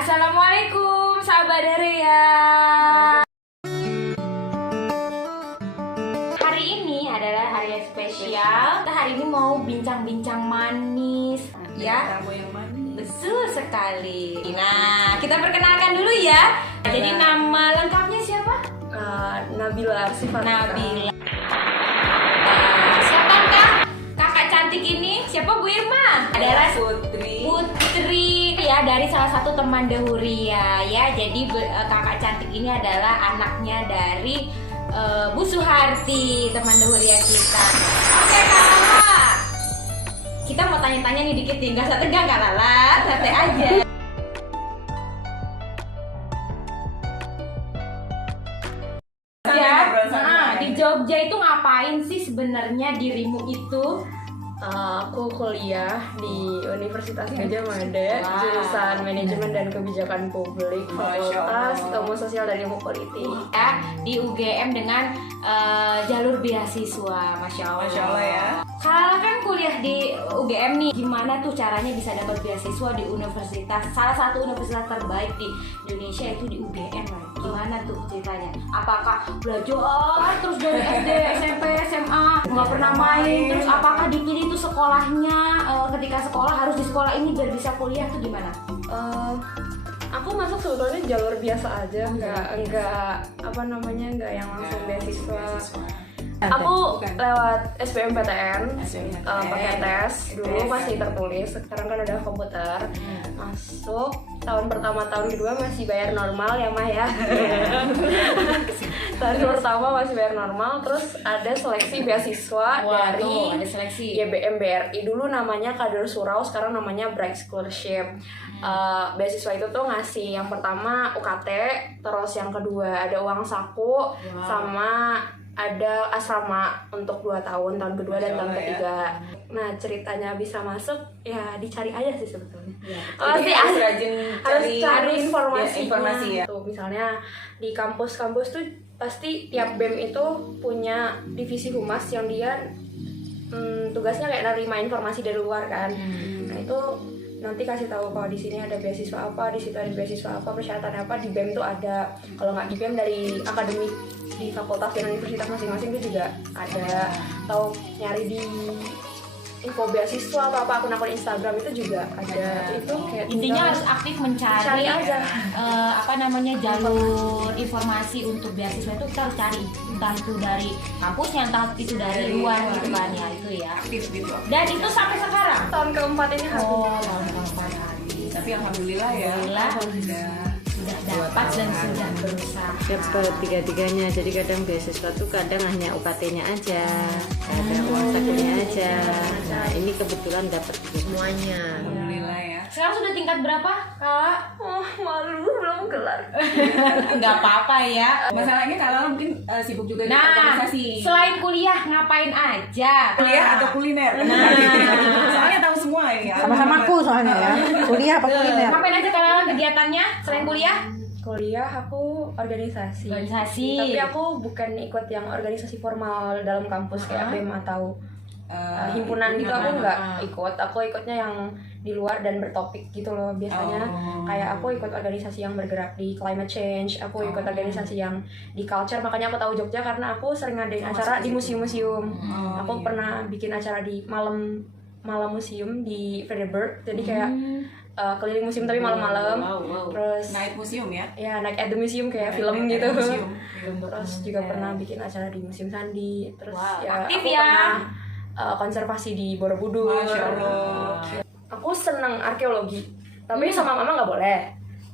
Assalamualaikum sahabat Daria. Hari ini adalah hari yang spesial. Kita hari ini mau bincang-bincang manis, ya. Kamu yang manis. Betul sekali. Nah, kita perkenalkan dulu ya. Jadi nama lengkapnya siapa? Nabila Sifat. Nabila. Siapakah kakak cantik ini? Siapa Bu Irma? Adalah Putri ya, dari salah satu teman Dahuria ya. Jadi kakak cantik ini adalah anaknya dari Bu Suharti, teman Dahuria kita. Oke Kak Lala, kita mau tanya-tanya nih dikit nih, nggak usah tegang Kak Lala, santai aja. Di Jogja itu ngapain sih sebenarnya dirimu itu? Aku kuliah di Universitas Gadjah Mada, jurusan Manajemen dan Kebijakan Publik, Fakultas Ilmu Sosial dan Ilmu Politik. Ya, di UGM dengan jalur beasiswa, masya Allah ya. Kalau kan kuliah di UGM nih, gimana tuh caranya bisa dapat beasiswa di universitas, salah satu universitas terbaik di Indonesia itu di UGM lah. Gimana tuh ceritanya? Apakah belajar terus dari SD, SMP, SMA, nggak pernah main? Terus apakah dipilih tuh sekolahnya, ketika sekolah harus di sekolah ini biar bisa kuliah tuh gimana? Aku masuk sebetulnya jalur biasa aja, enggak yang langsung beasiswa. Aku lewat SBMPTN, pakai tes. Dulu masih tertulis, sekarang kan udah komputer. Masuk tahun pertama, tahun kedua masih bayar normal ya Mah ya. Tahun pertama masih bayar normal, terus ada seleksi beasiswa dari ada seleksi. YBM BRI. Dulu namanya Kader Surau, sekarang namanya Bright Scholarship. Beasiswa itu tuh ngasih yang pertama UKT, terus yang kedua ada uang saku, sama ada asrama untuk 2 tahun, tahun kedua dan tahun ketiga. Nah, ceritanya bisa masuk ya dicari aja sih sebetulnya. Pasti harus cari informasi ya. Tuh, misalnya di kampus-kampus tuh pasti tiap BEM itu punya divisi humas yang dia tugasnya kayak nerima informasi dari luar kan. Nah, itu nanti kasih tahu kalau di sini ada beasiswa apa, di situ ada beasiswa apa, persyaratan apa, di BEM tuh ada. Kalau nggak di BEM dari akademik di fakultas dan universitas masing-masing itu juga ada. Atau nyari di info beasiswa apa akun-akun Instagram itu juga ada. Itu kayak intinya harus aktif mencari aja jalur informasi untuk beasiswa itu kita harus cari, entah itu dari kampusnya, entah itu dari luar gitu kan ya, itu ya. Aktif gitu. Dan itu sampai sekarang. tahun keempat ini Tahun keempat habis. Tapi alhamdulillah ya. Sudah dapat dan sudah berusaha. Dapat tiga-tiganya. Jadi kadang beasiswa tuh kadang hanya UKT-nya aja, kadang uang sakunya aja. Nah, ini kebetulan dapat semuanya. Alhamdulillah ya. Sekarang sudah tingkat berapa, Kak? malu belum kelar. Nggak apa-apa ya. Masalahnya kalau mungkin sibuk juga di Nah, organisasi. selain kuliah ngapain aja? Kuliah atau kuliner? Soalnya tahu semua ini. Sama-sama aku soalnya ya. Kuliah apa kuliner? Ngapain aja kalian kegiatannya selain kuliah? Kuliah aku organisasi. Organisasi. Tapi aku bukan ikut yang organisasi formal dalam kampus kayak BEM atau himpunan gitu, aku nggak ikut. Aku ikutnya yang di luar dan bertopik gitu loh. Biasanya kayak aku ikut organisasi yang bergerak di climate change, aku ikut organisasi yang di culture. Makanya aku tahu Jogja karena aku sering ngadain acara di museum-museum. Aku pernah bikin acara di malam museum di Fredericksburg. Jadi kayak keliling museum tapi malam-malam. Terus Night museum ya? Ya, naik at the museum kayak film gitu. Museum. Terus juga pernah bikin acara di Museum Sandi. Terus aktif aku ya. pernah konservasi di Borobudur. Masya Allah. Aku seneng arkeologi, tapi sama mama nggak boleh.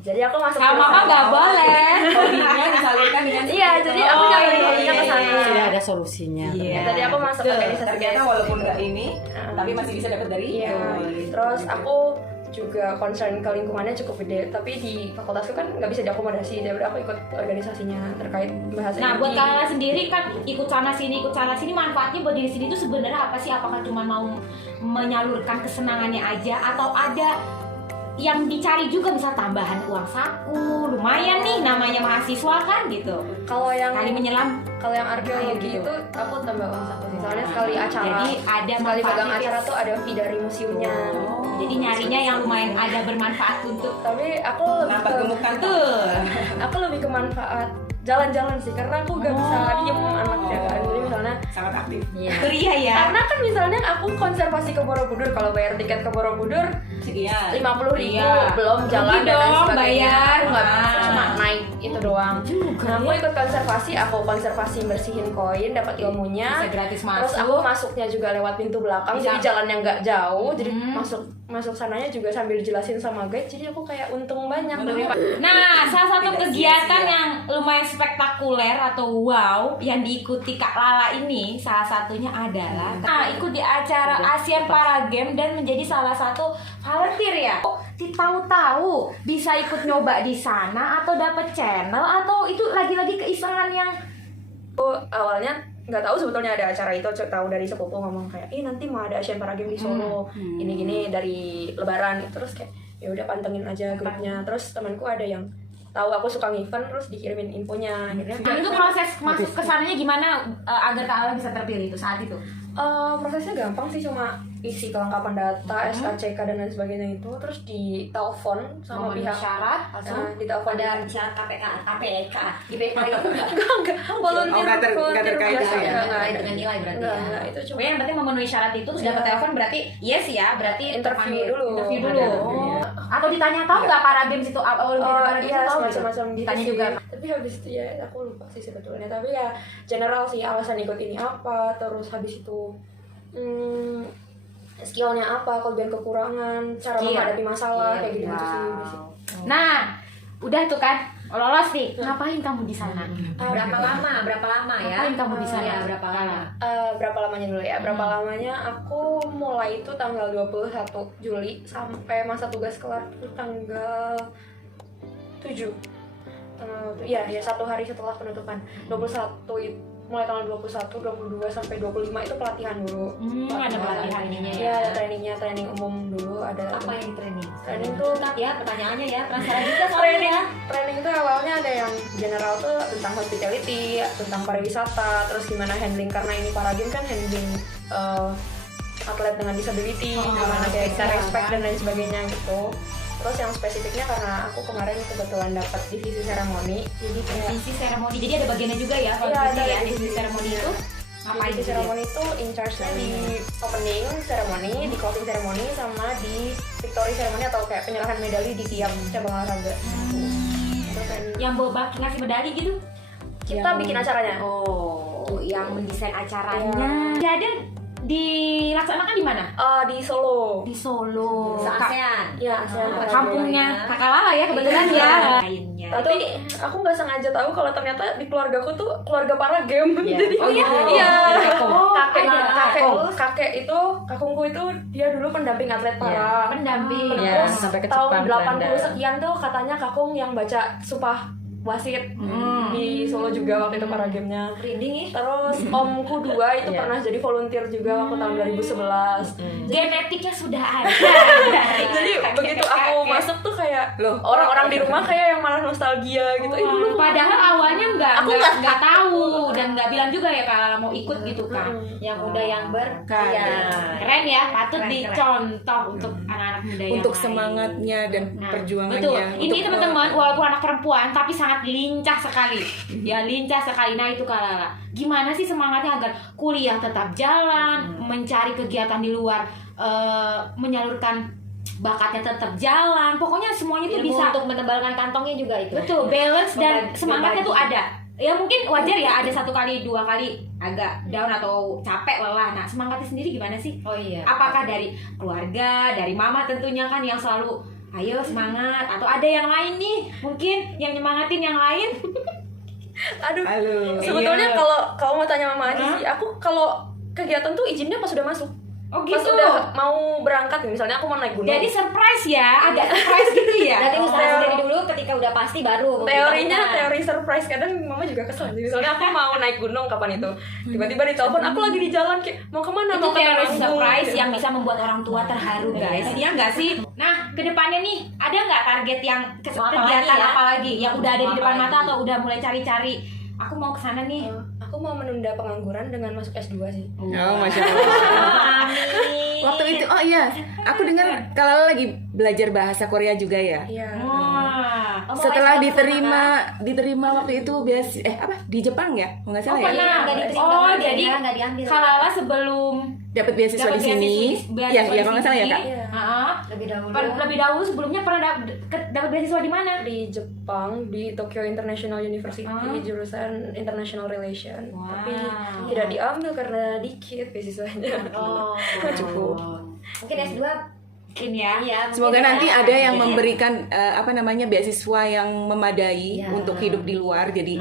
Jadi aku masuk Sama mama nggak boleh. Hobinya disalurkan dengan Iya, jadi aku nyari hobinya ke sana. Sudah ada solusinya. Ya, tadi aku masuk organisasi ternyata walaupun nggak ini, tapi masih bisa dapat dari Iya. itu. Terus aku juga concern ke lingkungannya cukup gede, tapi di fakultasku kan nggak bisa diakomodasi. Jadi aku ikut organisasinya terkait bahasa. Nah, buat kalian sendiri kan ikut sana sini, manfaatnya buat diri sendiri itu sebenarnya apa sih? Apakah cuma mau menyalurkan kesenangannya aja atau ada yang dicari juga misal tambahan uang saku, lumayan nih namanya mahasiswa kan gitu. Kalau yang Kali menyelam. kalau yang arkeologi Gitu. itu aku tambah uang saku sih. Soalnya sekali acara, Jadi ada sekali pegang manfaatnya, acara guys. tuh ada fee dari museumnya. Jadi nyarinya yang lumayan ada bermanfaat untuk Tapi aku lebih Nambah ke, gemuk kantong. aku lebih ke manfaat jalan-jalan sih, karena aku gak bisa diem anaknya kan. Jadi misalnya Sangat aktif. kuliah ya. karena kan misalnya aku konservasi ke Borobudur, kalau bayar tiket ke Borobudur Sekian. 50.000 Iya. belum jalan Rugi dan lain dong, sebagainya. bayar. Aku nggak Ah. cuma naik itu doang. Juga Nah, aku ya. ikut konservasi, aku konservasi bersihin koin, dapat ilmunya. Bisa gratis Terus aku masuk. masuknya juga lewat pintu belakang, Bisa. jadi jalannya nggak jauh, jadi Hmm. masuk sananya juga sambil jelasin sama guide, jadi aku kayak untung banyak daripada Nah, salah satu Tidak kegiatan sia-sia. yang lumayan spektakuler atau wow yang diikuti Kak Lala ini salah satunya adalah ikut di acara Asian Para Games dan menjadi salah satu volunteer ya. Tahu-tahu bisa ikut nyoba di sana atau dapat channel atau itu lagi-lagi keisengan yang aku awalnya nggak tahu sebetulnya ada acara itu, tahu dari sepupu ngomong kayak, nanti mau ada Asian Para Games di Solo, gini-gini dari Lebaran, terus kayak ya udah pantengin aja grupnya. Terus temanku ada yang tahu aku suka event, terus dikirimin infonya. Akhirnya Nah, itu proses masuk ke sananya gimana agar Kak Lala bisa terpilih itu saat itu? prosesnya gampang sih, cuma isi kelengkapan data, SKCK dan lain sebagainya itu, terus ditelepon sama Memenuhi pihak syarat, ditelepon ada syarat KPK, IPK itu enggak volunteer nggak terkait biasa, itu ya? enggak, dengan nilai berarti enggak, ya. enggak, itu cuma Pokoknya berarti memenuhi syarat itu terus dapat Iya. telepon berarti yes ya, berarti Interview terpanggil. dulu. Interview dulu. Ada. Oh. Atau ditanya tahu nggak para games itu Olimpiade para games iya, itu tahu gitu? semacam gitu Ditanya sih. juga. Tapi habis itu ya aku lupa sih sebetulnya, tapi ya general sih alasan ikut ini apa, terus habis itu skillnya apa, kelebihan kekurangan, cara Skill. menghadapi masalah, kayak gitu Wow. sih basic. Nah, udah tuh kan lolos nih. Ngapain kamu di sana? Berapa lama ya? Ngapain kamu di sana? Ya, berapa lama? Berapa lamanya dulu ya? Berapa lamanya? Aku mulai itu tanggal 21 Juli sampai masa tugas kelar itu tanggal 7. Ya, satu hari setelah penutupan. 21 itu mulai tanggal 21, 22 sampai 25 itu pelatihan dulu. Ada pelatihan ininya Iya, ada trainingnya, training umum dulu ada. Apa yang training? Training tuh Ya, pertanyaannya ya, penasaran juga soalnya ya. training tuh awalnya ada yang general tuh tentang hospitality, tentang pariwisata, terus gimana handling, karena ini para game kan handling atlet dengan disability, gimana kayak kita respect dan lain sebagainya gitu. Terus yang spesifiknya karena aku kemarin kebetulan dapat divisi seremoni, jadi kayak divisi seremoni. Jadi ada bagiannya juga ya kalau Iya, gitu ada ya. divisi Divisi seremoni itu ngapain divisi gitu ya? seremoni itu in charge-nya di opening ceremony, di closing ceremony, sama di victory ceremony atau kayak penyerahan medali di tiap cabang olahraga. Terus kayak Yang bawa baki ngasih medali gitu? kita bikin acaranya. Oh, yang mendesain acaranya. Ya, ada dilaksanakan di mana? Di Solo. Di Solo. Se-ASEAN. Ya, ASEAN Para Kampungnya Kakak Lala ya kebetulan ya. Lainnya. Tapi aku nggak sengaja tahu kalau ternyata di keluargaku tuh keluarga para game. Iya. Jadi Oh iya. iya. Oh, Kakek itu, kakungku itu dia dulu pendamping atlet para. pendamping. Iya, Terus sampai ke tahun Jepang, 80 Belanda. sekian tuh katanya kakung yang baca Sumpah Wasit di Solo juga waktu itu para gamenya. Merinding ya. Terus omku dua itu Iya. pernah jadi volunteer juga waktu tahun 2011. Genetiknya sudah ada. Jadi begitu aku masuk tuh kayak Loh, orang-orang di rumah kayak yang malah nostalgia gitu. Ih, dulu Padahal awalnya Aku nggak tahu dan nggak bilang juga ya kalau mau ikut gitu kan. Yang udah yang Keren ya, patut Keren, dicontoh untuk anak-anak muda yang untuk lain. semangatnya dan Nah, perjuangannya. betul. Ini untuk teman-teman, walaupun anak perempuan tapi sangat lincah sekali. Ya lincah sekali. Nah itu Kak Lala. Gimana sih semangatnya agar kuliah tetap jalan, mencari kegiatan di luar, menyalurkan bakatnya tetap jalan. Pokoknya semuanya tuh ilmu bisa. untuk menebalkan kantongnya juga itu. Betul, balance dan Berbagi. semangatnya tuh ada. Ya mungkin wajar ya ada 1 kali 2 kali agak down atau capek lelah. Nah semangatnya sendiri gimana sih? Oh iya. Apakah dari keluarga, dari mama tentunya kan yang selalu ayo semangat, atau ada yang lain nih mungkin yang nyemangatin yang lain? aduh. Halo. Sebetulnya Iya. kalau kamu mau tanya mama aja sih, aku kalau kegiatan tuh izinnya pas sudah masuk. Oh Pas gitu. udah mau berangkat nih, misalnya aku mau naik gunung. Jadi surprise ya, agak surprise gitu ya. Berarti usaha sendiri dulu, ketika udah pasti baru teorinya kita. teori surprise, kadang mama juga kesel. Misalnya aku mau naik gunung kapan itu, tiba-tiba ditelepon aku lagi di jalan kayak mau kemana, Itu mau ke teori Temanggung. surprise yang bisa membuat orang tua terharu guys. Iya nggak sih? Nah kedepannya nih ada nggak target yang Mau apa kegiatan lagi ya? apa lagi yang udah ada di Mau depan apa mata lagi? atau udah mulai cari-cari? Aku mau kesana nih. Aku mau menunda pengangguran dengan masuk S2 sih. Oh, Masya Allah. Amin. Waktu itu, oh iya, aku dengar kalau lagi belajar bahasa Korea juga ya. Iya. Wah. Setelah diterima waktu itu di Jepang ya, kalau nggak salah ya. pernah. Nggak diterima, Oh, nggak jadi nggak diambil. Kalala sebelum Dapat beasiswa dapat di sini. beasiswa Iya, kalau nggak salah ya, Kak. Iya. Heeh. Lebih dahulu. Lebih dahulu sebelumnya pernah dapat beasiswa di mana? Di Jepang, di Tokyo International University, jurusan International Relation. Wow. Tapi tidak diambil karena dikit beasiswanya. Oh, Cukup. mungkin S2 Mungkin ya. ya. Semoga mungkin nanti ya. ada yang memberikan beasiswa yang memadai Iya. untuk hidup di luar, jadi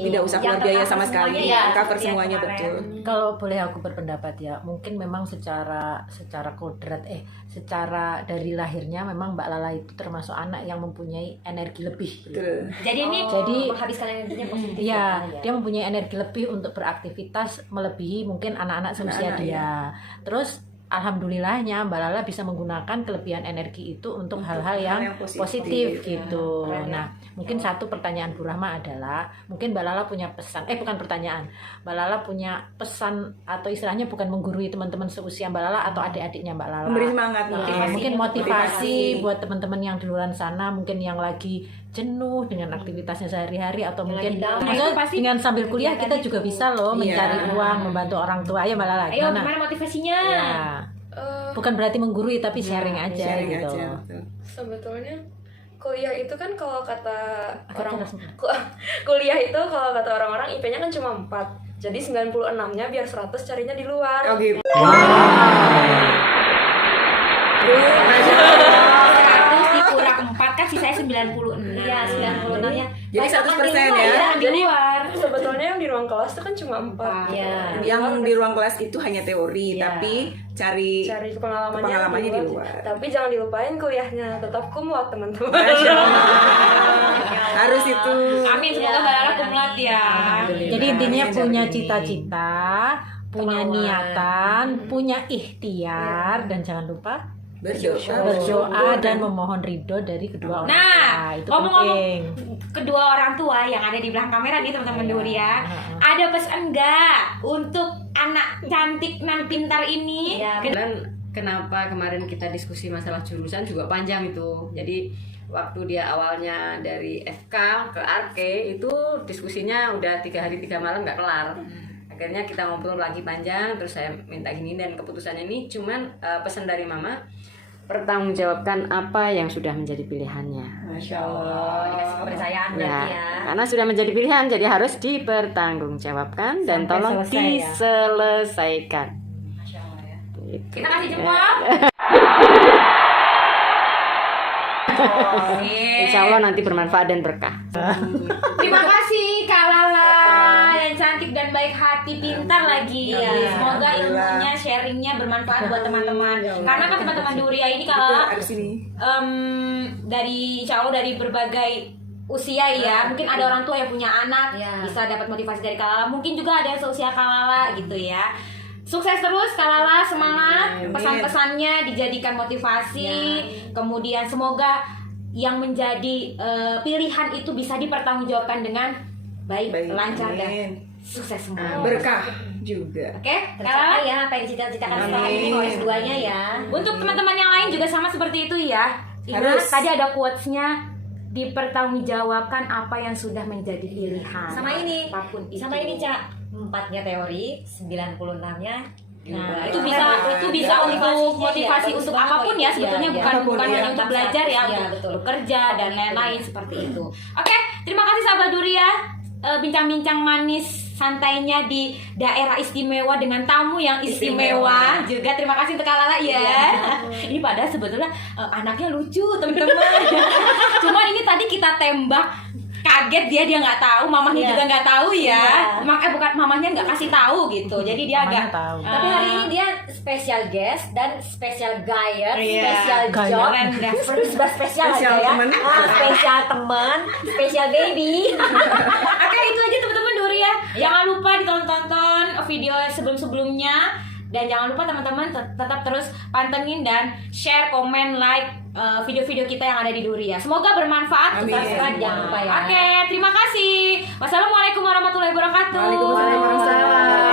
tidak usah Yang keluar biaya tercover sama sekali, semuanya ya, cover seperti yang semuanya kemarin. betul. Kalau boleh aku berpendapat ya, mungkin memang secara kodrat secara dari lahirnya memang Mbak Lala itu termasuk anak yang mempunyai energi lebih. Betul. Jadi ini Jadi menghabiskan energinya positif. iya, ya. dia mempunyai energi lebih untuk beraktivitas melebihi mungkin anak-anak seusia Anak-anak, dia. Terus alhamdulillahnya Mbak Lala bisa menggunakan kelebihan energi itu untuk hal-hal yang positif gitu. Nah, mungkin satu pertanyaan Bu Rahma adalah, mungkin Mbak Lala punya pesan, bukan pertanyaan, Mbak Lala punya pesan atau istilahnya bukan menggurui teman-teman seusia Mbak Lala atau adik-adiknya Mbak Lala. Memberi semangat, Mungkin motivasi buat teman-teman yang di luar sana, mungkin yang lagi jenuh dengan aktivitasnya sehari-hari atau mungkin down. maksudnya dengan sambil kuliah kita juga bisa loh mencari uang, membantu orang tua. Ayo Mbak Lala, ayo gimana? gimana motivasinya? Ya. Bukan berarti menggurui tapi sharing aja Sharing gitu. aja, betul. Sebetulnya kuliah itu kan kalau kata kuliah itu kalau kata orang-orang IP-nya kan cuma 4. Jadi 96-nya biar 100 carinya di luar. Oke. 100 dikurang 4 kan sisanya 96. Iya, 96-nya. Jadi 100% ya. Di luar. Sebetulnya yang di ruang kelas itu kan cuma 4. Iya. Yang di ruang kelas itu hanya teori, Iya. tapi cari Pengalamannya di luar. Tapi jangan dilupain kuliahnya, tetap kumlot teman-teman. Harus itu. Amin, semoga Mbak Lala kumlot ya. Jadi intinya punya cita-cita, punya niatan, punya ikhtiar, dan jangan lupa berdoa dan memohon ridho dari kedua orang tua. Nah, Itu ngomong-ngomong penting. kedua orang tua yang ada di belakang kamera nih teman-teman Duria, ada pesan enggak untuk anak cantik nan pintar ini? Iya, Dan kenapa kemarin kita diskusi masalah jurusan juga panjang itu. Jadi waktu dia awalnya dari FK ke Arke itu diskusinya udah 3 hari 3 malam nggak kelar. Akhirnya kita ngobrol lagi panjang, terus saya minta gini dan keputusannya ini cuman pesan dari mama, pertanggungjawabkan apa yang sudah menjadi pilihannya. Masya Oh, Allah. dikasih kepercayaan berarti ya. Karena sudah menjadi pilihan, jadi harus dipertanggungjawabkan dan Sampai tolong selesai ya. diselesaikan. Gitu. Kita kasih jempol. Insya Allah nanti bermanfaat dan berkah. Terima kasih Kak Lala yang cantik dan baik hati, pintar lagi ya. Semoga ilmunya, sharingnya bermanfaat buat teman-teman. Karena kan teman-teman Duria ini Kak Lala Ada sini. dari insya Allah dari berbagai usia ya, mungkin ada orang tua yang punya anak Iya. bisa dapat motivasi dari Kak Lala, mungkin juga ada yang seusia Kak Lala gitu ya. Sukses terus Kak Lala, semangat, pesan-pesannya dijadikan motivasi, kemudian semoga yang menjadi pilihan itu bisa dipertanggungjawabkan dengan baik, lancar dan Amin. sukses semua. Berkah juga. Oke, Kak Lala. Tercapai ya apa yang dicita-citakan Amin. setelah ini mau S2-nya ya. Untuk teman-teman yang lain juga sama seperti itu ya. Ingat Harus. tadi ada quotes-nya, dipertanggungjawabkan apa yang sudah menjadi pilihan. Sama ini. apapun itu. Sama ini, Cak. 4-nya teori, 96-nya. Nah, itu bisa untuk motivasi ya, untuk bagus apapun banget ya sebetulnya ya, bukan apapun, hanya untuk belajar ya, Iya, untuk betul. bekerja dan lain-lain seperti itu. Oke, terima kasih sahabat Duria. Bincang-bincang manis santainya di daerah istimewa dengan tamu yang istimewa juga. Terima kasih untuk Kak Lala ya. Ini padahal sebetulnya anaknya lucu teman-teman. Cuman ini tadi kita tembak kaget dia nggak tahu, mamahnya juga nggak tahu ya. Bukan mamahnya nggak kasih tahu gitu. Jadi dia Mamahnya agak tahu. Tapi hari ini dia special guest dan special guide, Iya. special job, perlu sebuah spesial aja ya. Spesial teman, spesial baby. Oke, itu aja teman-teman Huria. Jangan lupa ditonton video sebelum-sebelumnya. Dan jangan lupa teman-teman tetap terus pantengin dan share, komen, like video-video kita yang ada di Duria. Semoga bermanfaat. Subscribe jangan lupa ya. Oke, terima kasih. Wassalamualaikum warahmatullahi wabarakatuh. Waalaikumsalam.